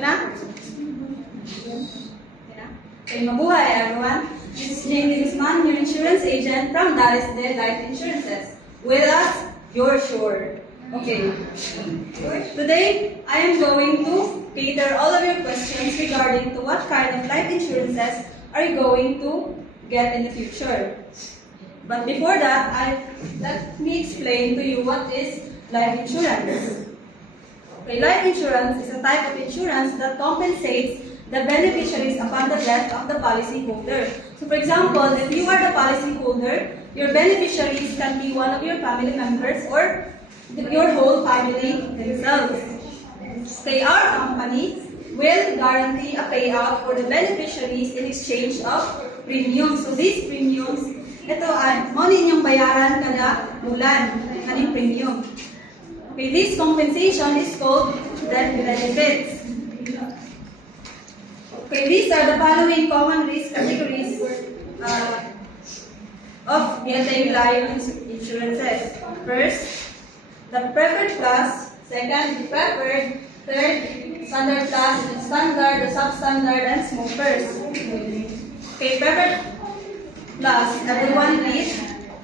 na? Okay, mabuhay everyone. This is Jane Guzman, your insurance agent from Dallas Dead Life Insurances. With us, you're sure. Okay. Today, I am going to cater all of your questions regarding to what kind of life insurances are you going to get in the future. But before that, let me explain to you what is life insurance. Okay, life insurance is a type of insurance that compensates the beneficiaries upon the death of the policyholder. So for example, if you are the policyholder, your beneficiaries can be one of your family members or your whole family themselves. Okay, our company will guarantee a payout for the beneficiaries in exchange of premiums. So these premiums, ito ay mo ninyong bayaran kada bulan kaning premium. Okay, this compensation is called death benefits. Okay, these are the following common risk categories of getting life insurances. First, the preferred class. Second, the preferred. Third, standard class, standard, the substandard, and smokers. Okay, preferred class. Everyone read.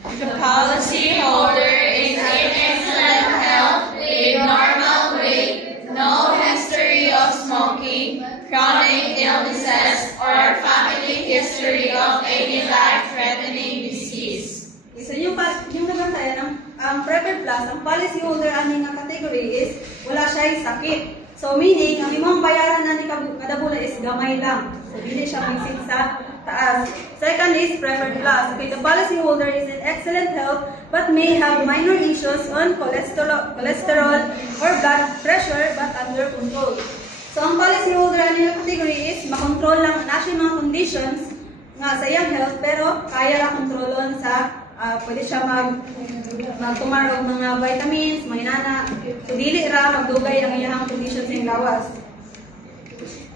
The policyholder is in excellent health with normal weight, no history of smoking, chronic illnesses, or family history of any life-threatening disease. Okay, so yung naman tayo, ang preferred class, ang policyholder aning nga category is wala siya sakit. So meaning, ang imong bayaran na ni kada bulan is gamay lang. So hindi siya mixing sa taas. Second is preferred class. Okay, the policyholder is in excellent health but may have minor issues on cholesterol or blood pressure but under control. So ang policyholder niya category is makontrol lang na siya mga conditions nga sa iyang health pero kaya lang kontrolon sa pwede siya magtumar og mga vitamins, mahinana. So dili ra magdugay ang iyang conditions sa lawas.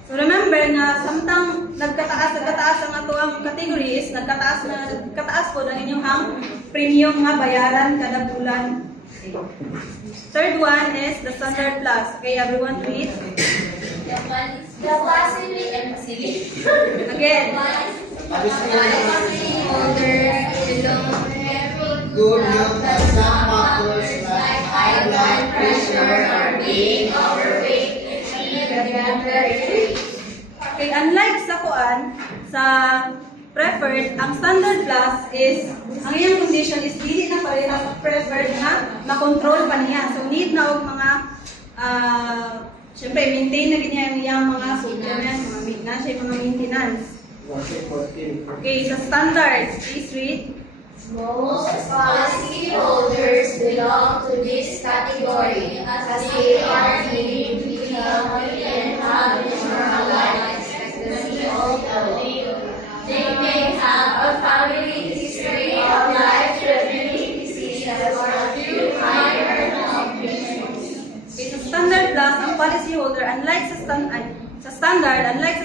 So remember nga samtang nagkataas ang ato ang categories, nagkataas po ang inyong premium nga bayaran kada bulan. Third one is the standard plus. Okay, everyone read. The policyholder Again. Good health has some factors like high blood pressure or being overweight and Okay, unlike sa preferred, ang standard plus is, ang iyang condition is dili na pareha sa preferred na makontrol pa niya. So need na og mga syempre maintain na ganyan yung mga supplements, mga maintenance. Okay, sa standard, please read. most policyholders belong to this category as they are needing to be healthy and have a normal life expectancy also. They may have a family history of life-threatening diseases or a few minor health issues. Okay, sa standard plus, ang policyholder, unlike sa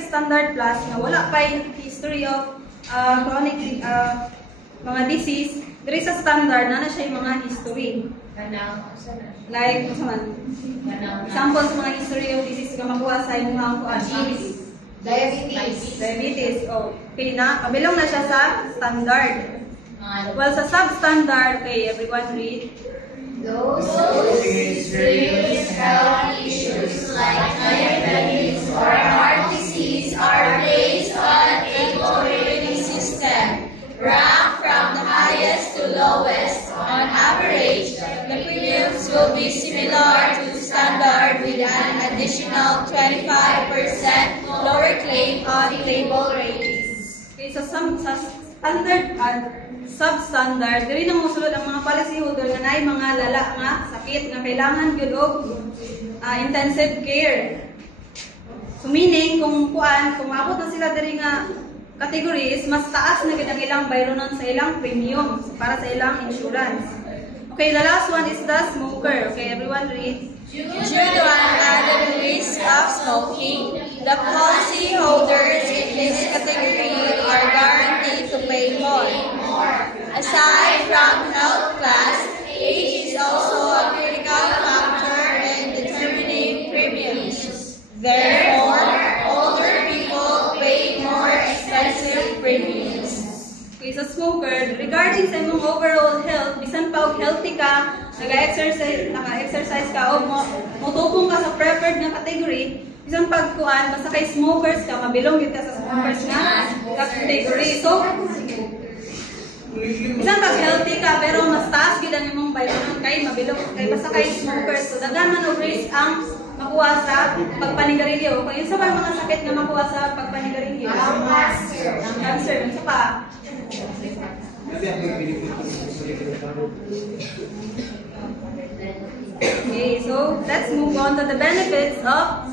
standard plus, na wala pa yung history of chronic mga disease, there is a standard na siya yung mga history. Like, example sa mga history of disease ka makuha sa inyong diabetes. Okay na, kabilong na siya sa standard. Well, sa substandard, okay, everyone read. Those with serious health issues like diabetes or heart disease are based on a co-rating system, ranked from the highest to lowest. On average, the premiums will be similar to standard with an additional 25% lower claim on label ratings. Okay, so sa standard at substandard, diri na mosulod ang mga policyholder nga naay mga lala nga sakit nga kailangan gyud og intensive care. So meaning kung maabot na sila diri nga categories, mas taas na gid ang ilang bayronon sa ilang premium para sa ilang insurance. Okay, the last one is the smoker. Okay, everyone read. Due to an added risk of smoking, the policyholders in this category are guaranteed to pay more. Aside from health class, age is also a critical factor in determining premiums. Therefore, premiums. Okay, sa smoker, regarding sa imong overall health, bisan pa og healthy ka, naka-exercise ka o motubong ka sa preferred nga category, bisan pagkuan, basta kay smokers ka, mabilong yun ka sa smokers nga category. So, bisan pag healthy ka, pero mas taas gid ang imong vitamin kay mabilong kay basta kay smokers. So, daghan man og risk ang makuha sa pagpanigarilyo. Kung yun sa mga sakit nga makuha sa pagpanigarilyo. Ang cancer. Ang cancer. Yun sa pa. Okay, so let's move on to the benefits of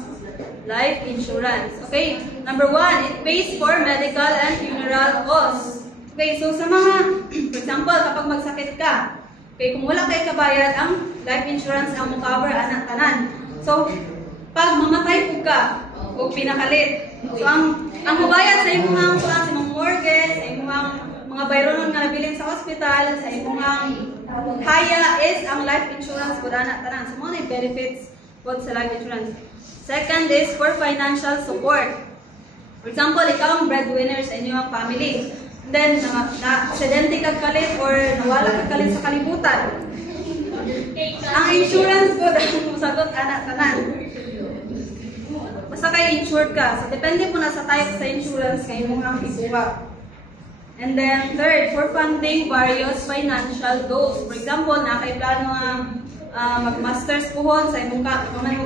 life insurance. Okay, number 1, it pays for medical and funeral costs. Okay, so sa mga, for example, kapag magsakit ka, okay, kung wala kayo kabayad, ang life insurance ang cover anak tanan. So, pag mamatay po ka, o pinakalit, so ang mabayad sa imong sa imong mortgage, sa imong mga bayronon nga nabilin sa hospital, sa imong haya is ang life insurance po anak tanan. So, mga benefits po sa life insurance. Second is for financial support. For example, ikaw ang breadwinner sa inyong family. And then, na-aksidente kag kalit or nawala kag kalit sa kalibutan. Ang insurance po ang sagot anak tanan. Basta kayo insured ka. So, depende po na sa type sa insurance kayo mong ikuha. And then, third, for funding various financial goals. For example, na kayo plano mag-masters puhon sa imong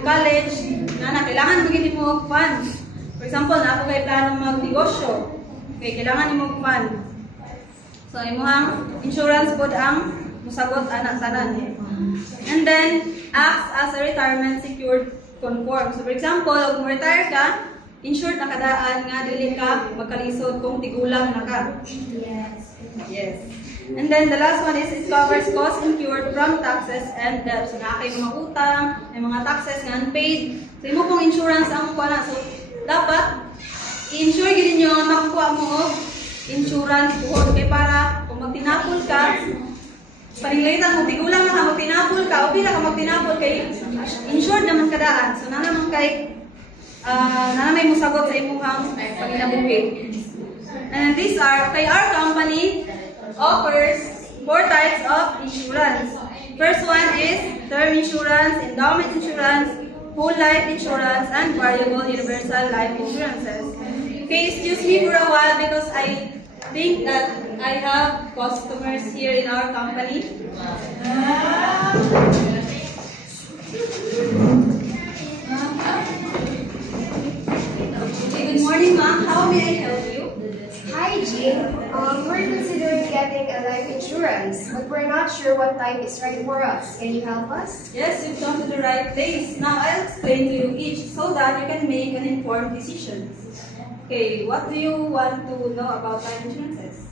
college, na kailangan magiging mo funds. For example, na ako kayo plano mag-negosyo. Okay, kailangan mo fund. So, imong insurance po ang musagot anak tanan. And then, acts as a retirement secured conform. So, for example, kung retire ka, insured na kadaan nga dili ka magkalisod kung tigulang na ka. Yes. And then, the last one is it covers costs incurred from taxes and debts. So, na kayo mga utang, may mga taxes nga unpaid. So, imo pong insurance ang kuha na. So, dapat, i-insure gid ninyo nga makuha mo og insurance buhon. Kaya para, kung magtinapol ka, paningalitan mo, tigulang na ka, magtinapol ka, o pila ka magtinapol kay insured naman kadaan. So, naman kay, may musagot sa imong paginabuhi. And these are, kay our company offers 4 types of insurance. First one is term insurance, endowment insurance, whole life insurance, and variable universal life insurances. Okay, excuse me for a while because I think that I have customers here in our company. Good morning, ma'am. How may I help you? Hi, Jean. We're considering getting a life insurance, but we're not sure what type is right for us. Can you help us? Yes, you've come to the right place. Now, I'll explain to you each so that you can make an informed decision. Okay, what do you want to know about life insurances?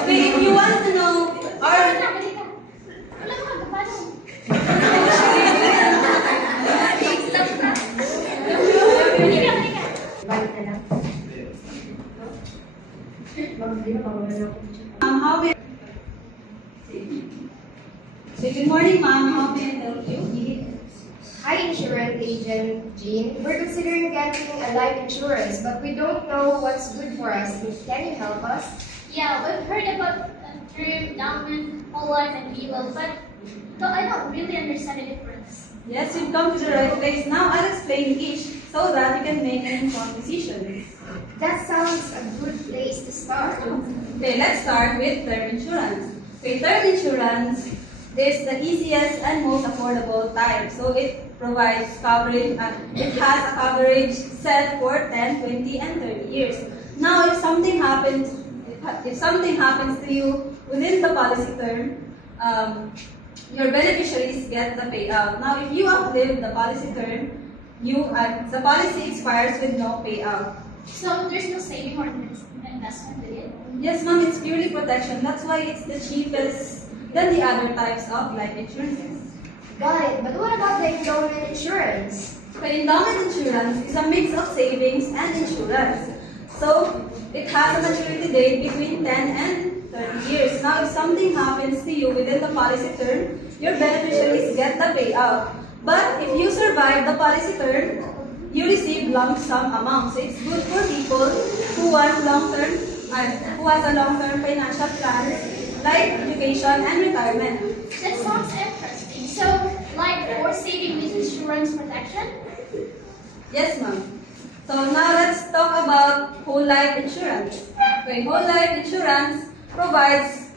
Okay, if you want to know how may good morning, ma'am. How may I help you? Hi, insurance agent Jean. We're considering getting a life insurance, but we don't know what's good for us. Can you help us? Yeah, we've heard about term, endowment, whole life, and VLO, but I don't really understand the difference. Yes, you've come to the right place. Now I'll explain each so that you can make an informed decision. That sounds a good place to start. Okay, let's start with term insurance. Okay, term insurance is the easiest and most affordable type. So it provides coverage, it has a coverage set for 10, 20, and 30 years. Now, if something happens to you within the policy term, your beneficiaries get the payout. Now, if you outlive the policy term, the policy expires with no payout. So there's no saving or investment in it? Yes, ma'am, it's purely protection. That's why it's the cheapest than the other types of life insurances. Got it. But what about the endowment insurance? But endowment insurance is a mix of savings and insurance. So, it has a maturity date between 10 and 30 years. Now, if something happens to you within the policy term, your beneficiaries get the payout. But if you survive the policy term, you receive lump sum amount. So it's good for people who want long-term, who has a long-term financial plan like education and retirement. That sounds interesting. So, like for saving with insurance protection? Yes, ma'am. So now let's talk about whole life insurance. Okay, whole life insurance provides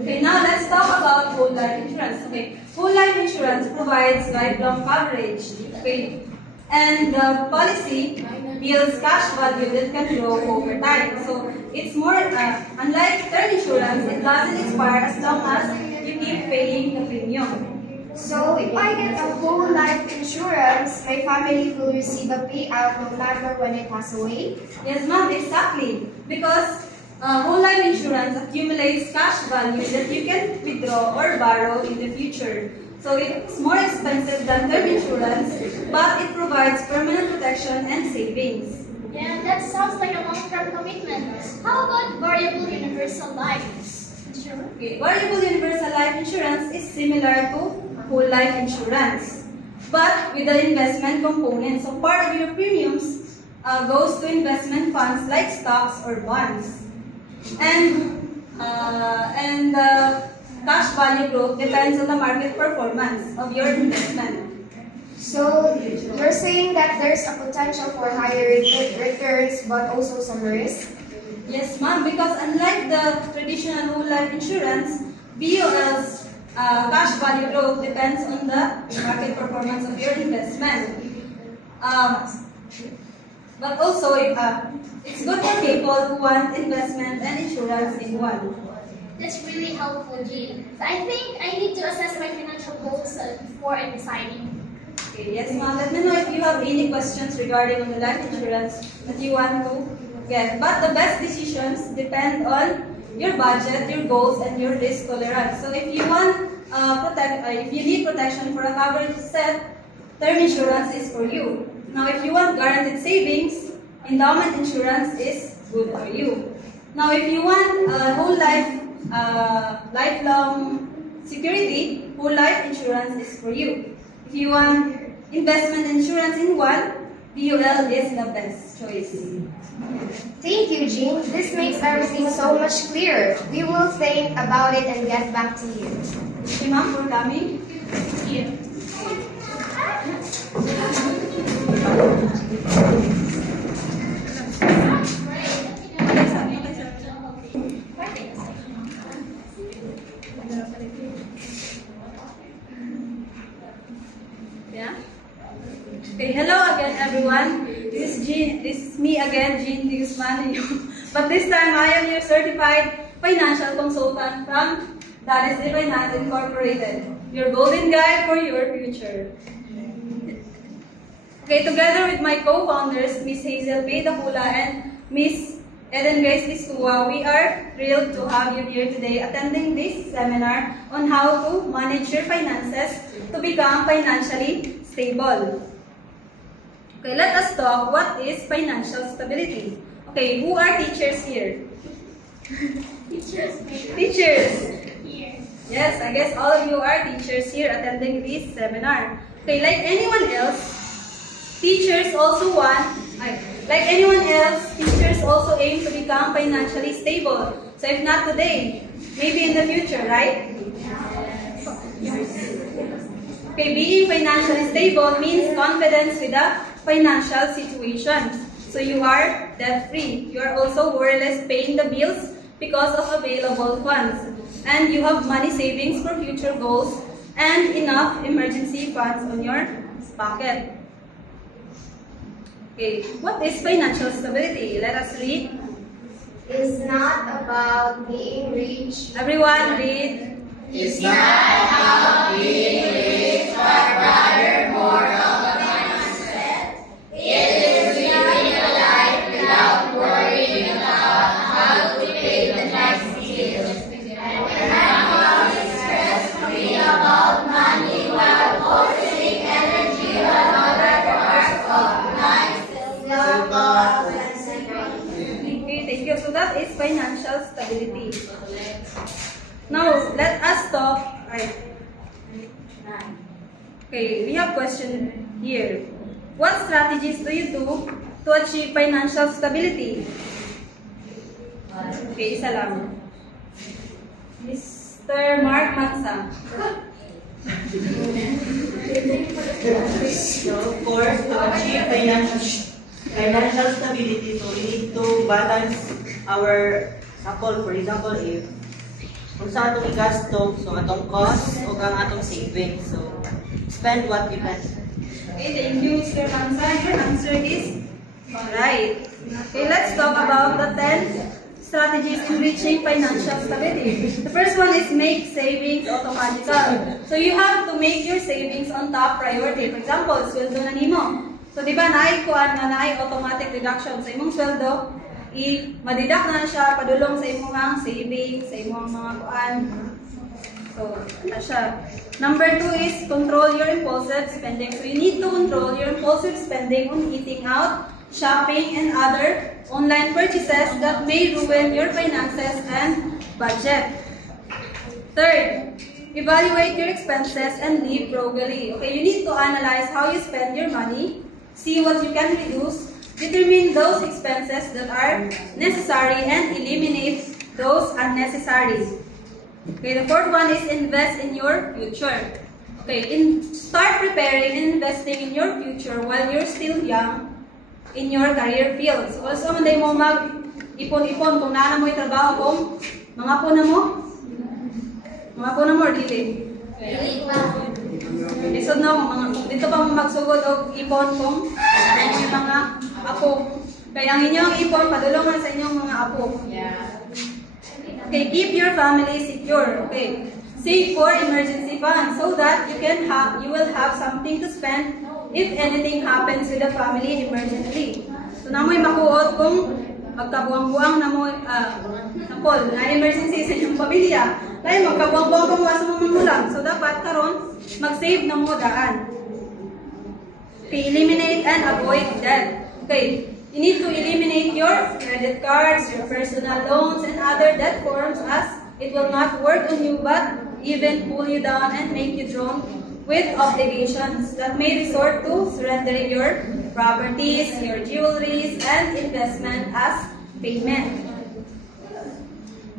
Okay, now let's talk about whole life insurance. Okay, whole life insurance provides lifelong coverage. Okay, and the policy builds cash value that can grow over time. So it's more unlike term insurance, it doesn't expire as long as you keep paying the premium. So if I get a whole life insurance, my family will receive a payout no matter when I pass away? Yes, ma'am, exactly. Because whole life insurance accumulates cash value that you can withdraw or borrow in the future. So it's more expensive than term insurance, but it provides permanent protection and savings. Yeah, that sounds like a long-term commitment. How about variable universal life insurance? Okay, variable universal life insurance is similar to whole life insurance, but with an investment component. So part of your premiums goes to investment funds like stocks or bonds. And cash value growth depends on the market performance of your investment. So you're saying that there's a potential for higher returns but also some risk? Yes, ma'am, because unlike the traditional whole life insurance, BOL's cash value growth depends on the market performance of your investment. But also, it's good for people who want investment and insurance in one. That's really helpful, Jean. So I think I need to assess my financial goals before I'm deciding. Okay, yes, ma'am. Let me know if you have any questions regarding on the life insurance that you want to get. But the best decisions depend on your budget, your goals, and your risk tolerance. So if you want if you need protection for a coverage set, term insurance is for you. Now, if you want guaranteed savings, endowment insurance is good for you. Now, if you want whole life, lifelong security, whole life insurance is for you. If you want investment insurance in one, BUL is the best choice. Thank you, Jean. This makes everything so much clearer. We will think about it and get back to you. Thank you, ma'am, for coming. Yeah. Yeah. Okay, hello again, everyone. This is me again, Jean Guzman. But this time, I am your certified financial consultant from Dales de Finance Incorporated, your golden guide for your future. Okay, together with my co-founders, Miss Hazel P. Dahula and Miss Eden Grace Lisua, we are thrilled to have you here today attending this seminar on how to manage your finances to become financially stable. Okay, let us talk what is financial stability. Okay, who are teachers here? Teachers. Teachers! Here. Yes, I guess all of you are teachers here attending this seminar. Okay, like anyone else, teachers also aim to become financially stable. So if not today, maybe in the future, right? Okay, being financially stable means confidence with the financial situation. So you are debt-free. You are also worryless paying the bills because of available funds. And you have money savings for future goals and enough emergency funds on your pocket. Okay, what is financial stability? Let us read. It's not about being rich. Everyone read. It's not about being rich, but rather more of a mindset. It is living a life without worrying about how to pay the next bill. And not being stress-free about money while focusing energy on other parts of life. Okay, thank you. is financial stability. Now, let us talk. Okay, we have question here. What strategies do you do to achieve financial stability? Okay, isa lang. Mr. Mark Mansa. So, of course, to achieve financial stability, so we need to balance our sample. For example, if kung sa atong igasto, so atong cost o ang atong savings. So, spend what you can. Okay, thank you, Mr. Mansa. Your answer is right. Okay, let's talk about the 10 strategies in reaching financial stability. The first one is make savings automatical. So you have to make your savings on top priority. For example, sweldo na nimo. So di ba kuan na automatic deduction sa imong sweldo, madidak na siya padulong sa imong savings, sa imong mga kuan. So, na siya. Number 2 is control your impulsive spending. So you need to control your impulsive spending on eating out, shopping, and other online purchases that may ruin your finances and budget. Third, evaluate your expenses and live frugally. Okay, you need to analyze how you spend your money, see what you can reduce, determine those expenses that are necessary, and eliminate those unnecessary. Okay, the fourth one is invest in your future. Okay, start preparing and investing in your future while you're still young in your career fields. Also, manday mo mag-ipon-ipon kung naana mo yung trabaho kung mga po na mo? Mga po na mo or dili? Isod na mo, dito pa mo magsugod o ipon kung ano yung mga apo. Kaya ang inyong ipon, padulungan sa inyong mga apo. Okay, keep your family secure. Okay, save for emergency funds so that you will have something to spend if anything happens with the family emergency. So, namoy makuot kung magkabuang-buang na mo, napol, na emergency sa inyong pamilya. Dahil magkabuang-buang kung wasa mo mamulang. So, dapat karon mag-save na mo daan. Okay, eliminate and avoid debt. Okay, you need to eliminate your credit cards, your personal loans, and other debt forms as it will not work on you but even pull you down and make you drawn with obligations that may resort to surrendering your properties, your jewelries, and investment as payment.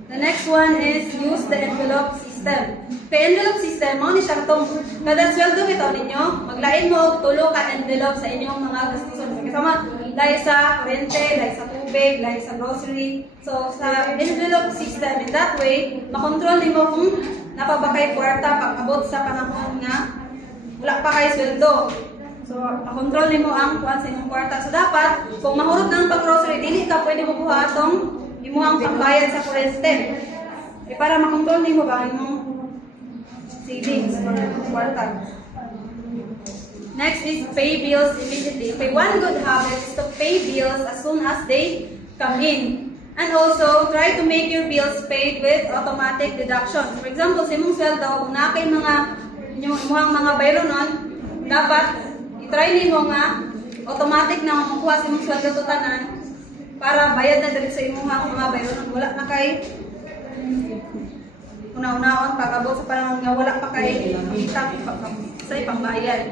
The next one is use the envelope system. Kay envelope system, mo ni siya itong kada sweldo bitaw ninyo, maglain mo tulo ka envelope sa inyong mga gastuson. Kasama, lahi sa kurente, lahi sa tubig, lahi sa grocery. So, sa envelope system, in that way, makontrol nimo kung napabakay kwarta pag-abot sa panahon nga wala pa kayo sweldo. So, makontrol nimo ang kuwan sa inyong kwarta. So, dapat, kung mahurot ng pag-grocery, dili ka pwede mo buha atong imuhang pagbayad sa kurente. Para makontrol nimo ba ang imong savings or kwarta. Next is pay bills immediately. Okay, one good habit is to pay bills as soon as they come in. And also, try to make your bills paid with automatic deductions. For example, sa imong sweldo, kung na kay imuhang mga bayro nun, dapat i-try nimo nga automatic na makuha sa imong sweldo tutanan para bayad na dali sa imuhang mga bayro nun. Wala na kay una-unaon pag-abot sa panahon nga wala pa kay kita sa ipangbayad.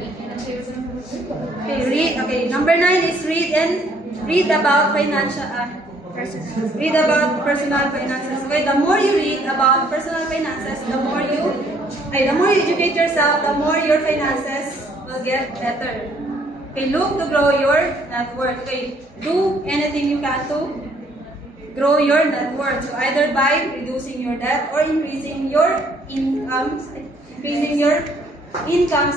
Okay, number 9 is read about personal finances. Okay, the more you read about personal finances, the more you educate yourself, the more your finances will get better. Okay, look to grow your net worth. Okay, do anything you can to grow your net worth. So either by reducing your debt or increasing your incomes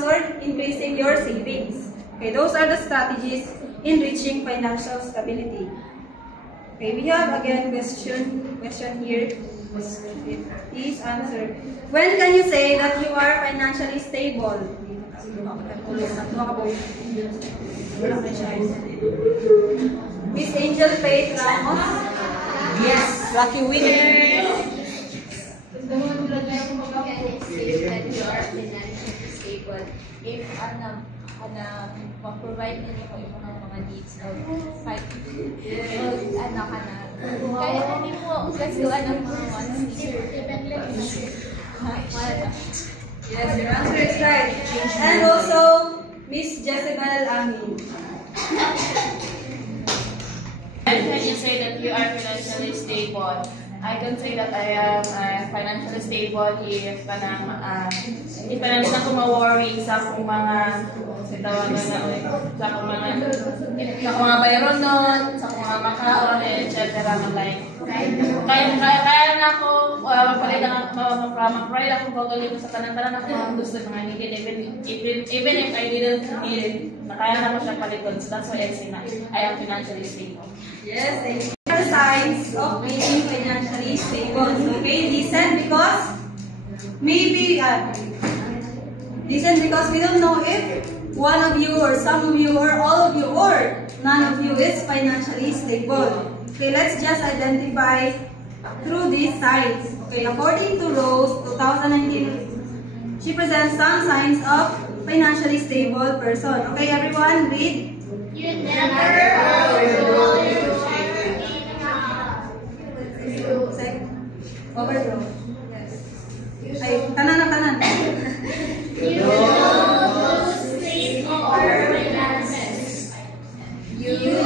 or increasing your savings. Okay, those are the strategies in reaching financial stability. Okay, we have again question here. Please answer. When can you say that you are financially stable? Miss Angel Faith Ramos. Yes, lucky winner. That you are financially stable if mag-provide ninyo kayo ng mga needs of 5 ka na Kaya hindi mo kasuan ng mga Yes, your answer is right. And also, Miss Jezebel Amin. When you say that you are financially stable, I can say that I am financially stable if hindi pa na ako ma-worry sa akong mga sa akong mga bayaron nun, sa akong mga makaon, etc. Like, kaya na ako mag-provide ako pagkalit sa tanan-tanan ako mga gusto mga nilid, even if I didn't need, kaya na ako siya palikod. So that's why I say na I am financially stable. Yes, thank you. Signs of being financially stable. Okay, decent because maybe decent because we don't know if one of you or some of you or all of you or none of you is financially stable. Okay, let's just identify through these signs. Okay, according to Rose 2019, she presents some signs of financially stable person. Okay, everyone, read. You never Overdraw. Yes. Ay, tanan. You don't sleep or finances. You use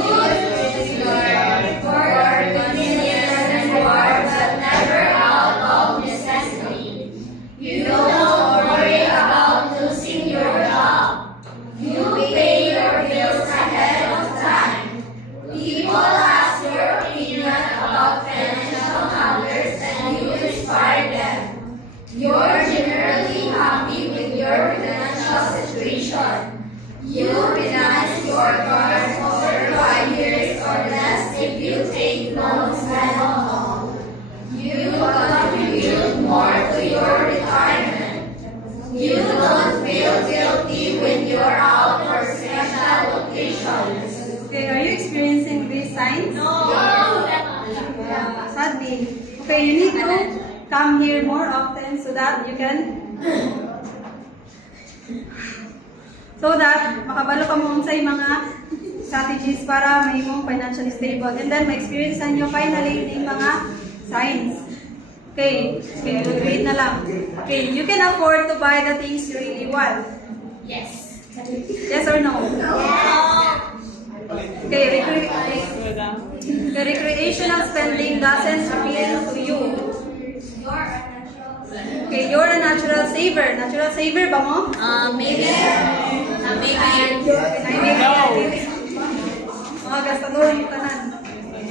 for convenience and war, but never out of necessity. You don't worry about losing your job. You pay your bills ahead of time. People ask your opinion about financial matters and you inspire them. You're generally happy with your financial situation. You finance your cars over 5 years or less if you take loans at all. You contribute more to your retirement. You don't feel guilty when you're out for special occasions. Okay, are you experiencing these signs? No. Sadly. Okay, you need to come here more often so that you can makabalo ka mo sa mga strategies para may mong financially stable and then ma-experience nyo finally yung mga signs. Okay, I will read na lang. Okay, you can afford to buy the things you really want. Yes. Yes or no? Okay, the recreational spending doesn't appeal to you. Okay, you're a natural saver. Natural saver ba mo? Maybe. Mga gastador yung tanan.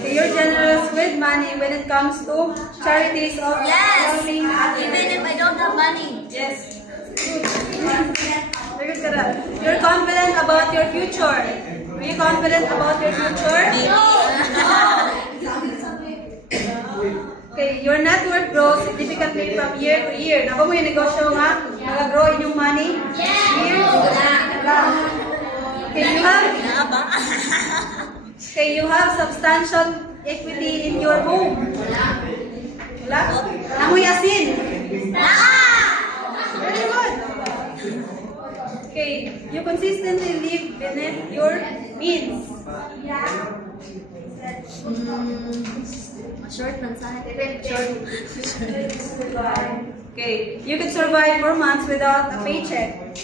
Okay, you're generous with money when it comes to charities of helping others. Even if I don't have money. Yes. Good. Very good ka na. You're confident about your future. Are you confident about your future? Okay, your net worth grows significantly from year to year. Nako mo yung negosyo nga, nag-grow inyong money? Year? Okay, you have substantial equity in your home. Wala? Namoy asin? Very good. Okay, you consistently live beneath your means. Short man sa Okay, you could survive for months without a paycheck.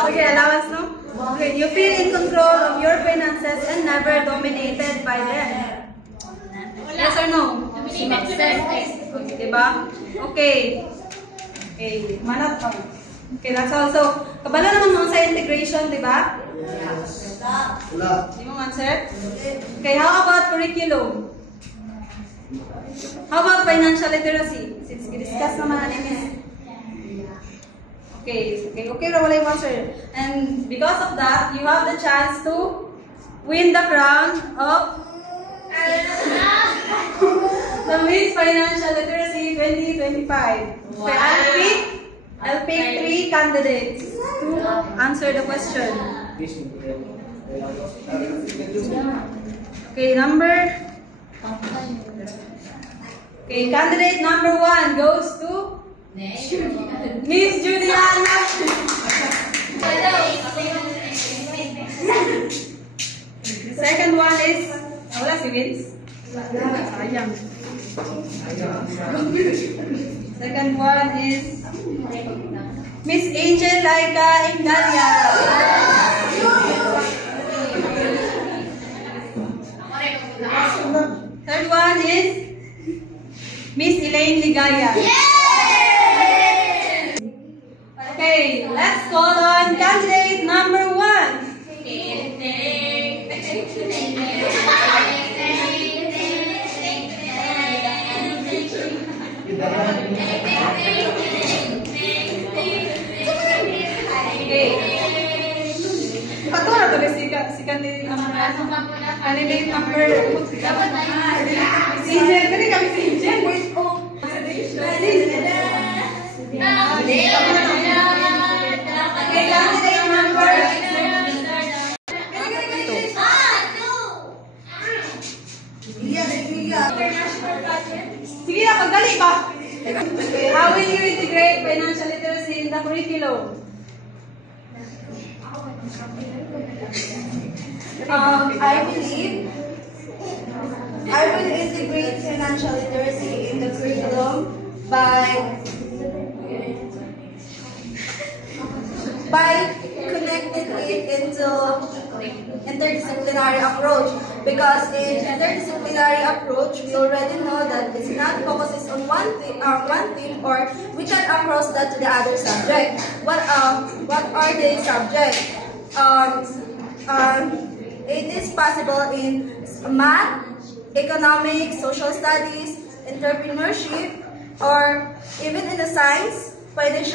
Okay, allowance, no? Okay, you feel in control of your finances and never dominated by them. Yes or no? Diba? Okay. Okay, manat ka. Okay, that's also. Kabalo naman mo sa integration, diba? Hindi mo answer? Okay, how about curriculum? How about financial literacy? Since discuss naman namin. Okay, wala yung answer. And because of that, you have the chance to win the crown of the Miss Financial Literacy 2025. Okay, I'll pick 3 candidates to answer the question. Okay, candidate number 1 goes to Miss Juliana. Miss Angel Laika Ingalia. Third one is Miss Elaine Ligaya. Okay, let's call on candidate number 1. Patulad to si candidate number si Jen, kani kami si Jen. Okay, candidate number 2. Sige na, pagdali ba? How will you integrate financial literacy in the curriculum? I believe I will integrate financial literacy in the curriculum by connecting it into interdisciplinary approach, because in interdisciplinary approach we already know that it's not focuses on one thing or we can approach that to the other subject. What are the subjects? It is possible in math, economics, social studies, entrepreneurship, or even in the science. Pwede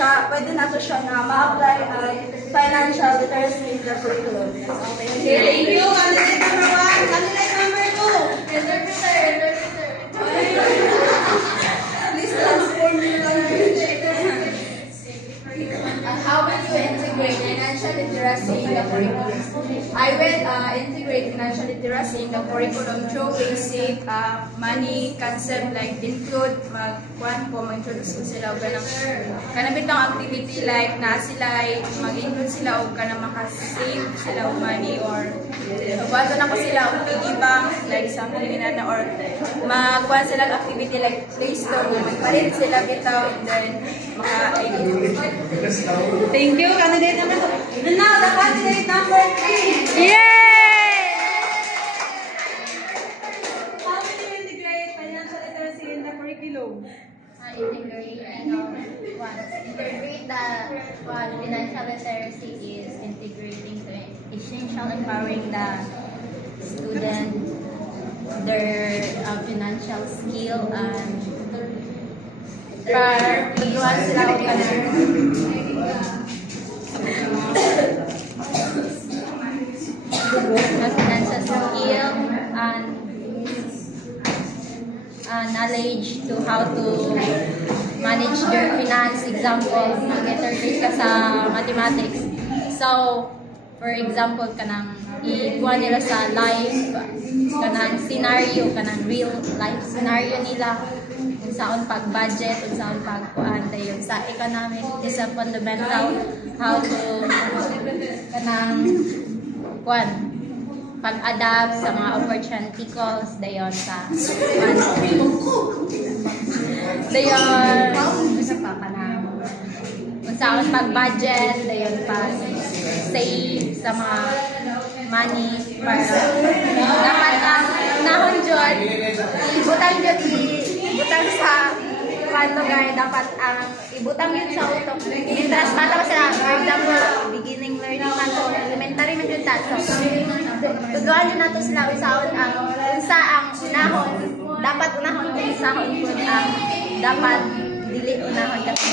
nato siya na ma-apply ang financial literacy in the curriculum. Thank you. Candidate number 1. Candidate number 2. Please transform your language. How will you integrate financial literacy in the curriculum? I will integrate financial literacy in the curriculum through basic money concept, like include mag-introduce ko sila o kanang bitang activity like na sila mag-include sila o kanang makasave sila o money, or magwato na ko sila o piggy bank like something na or magkuhan sila activity like Play Store, magpalit sila bitaw and then Thank you, candidate number 2. And now, the candidate number 3. Yay! How will you integrate financial literacy in the curriculum? Integrate the financial literacy is integrating the essential empowering the student, their financial skill, and pagluhan sila o financial skill and knowledge to how to manage their finance. Example, mag-interpret ka sa mathematics. So, for example, kanang ikuha nila sa life, kanang scenario, kanang real life scenario nila, kung saan pag-budget, kung saan pag-kuhan, yun sa economic is a fundamental how to kanang kuhan, pag-adapt sa mga opportunity costs, dayon sa dayon isa pa kanang kung saan pag-budget, dayon pag-save sa mga money para dapat ang nahon dyan ibutang sa paano guys, dapat ang ibutang yun sa utok. Interest pa tapos sila, for example, beginning learning man to, elementary man yun tayo. Tuduan yun nato sila isaon ang unsa ang unahon, dapat unahon kung isaon po ang dapat dili unahon kasi